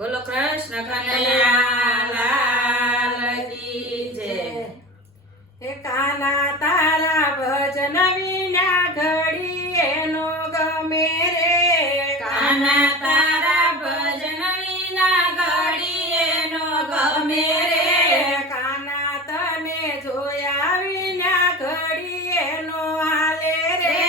બોલો કૃષ્ણ કનૈયા લાલ કી જય. હે કાના તારા ભજન વિના ઘડી એનો ગમે રે. કાના તારા ભજન વિના ઘડી એનો ગમે રે. કાના તને જોયા વિના ઘડી એનો હાલે રે.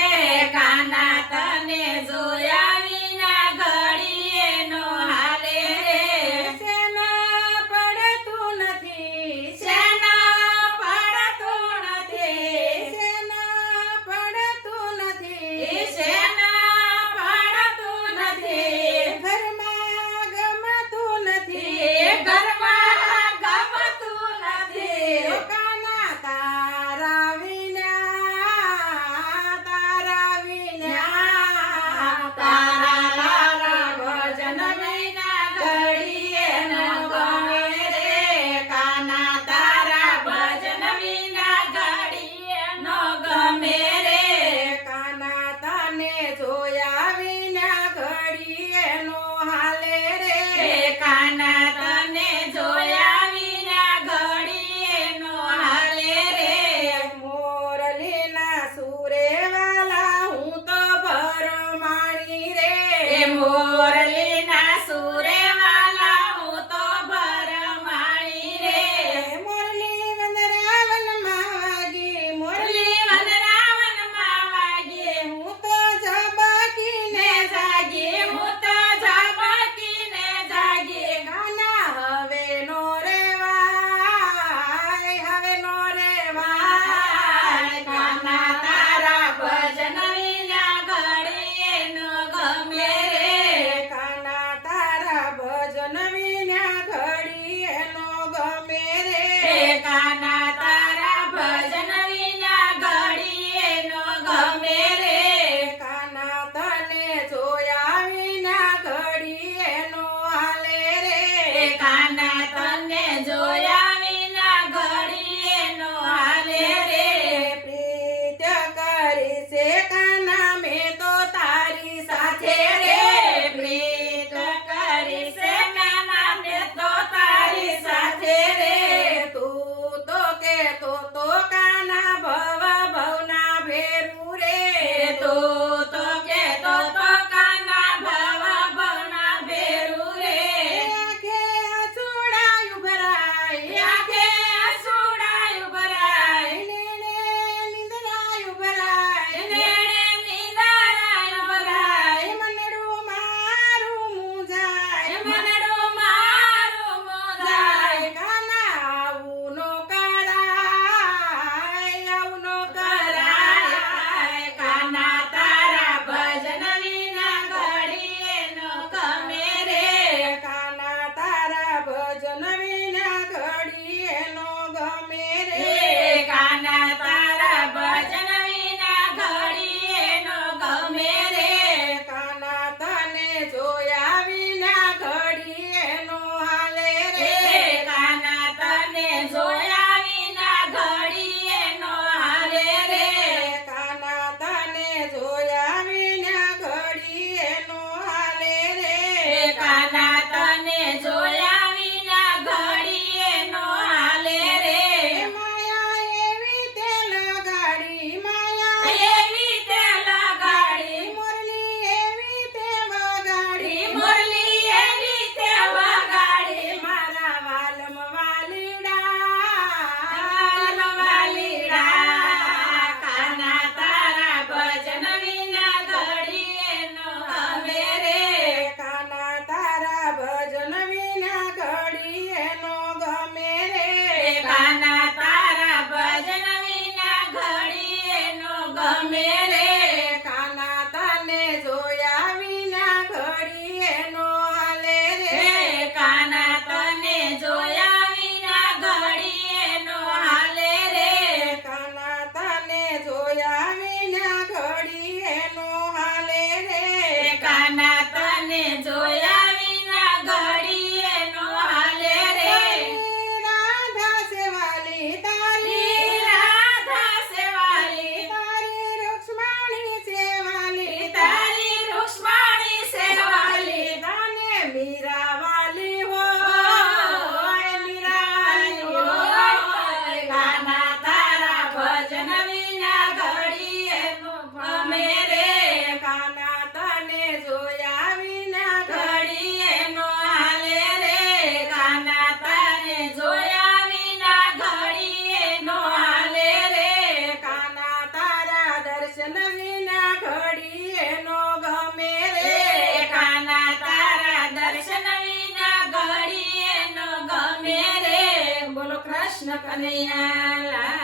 કાના તને જોયા વિના ઘડી એનો હાલે રે. શેના પડતું નથી, શેના પડતું નથી, શેના પડતું નથી, શેના પડતું નથી, ઘરમાં ગમતું નથી, ઘરમાં કનૈયા લાલ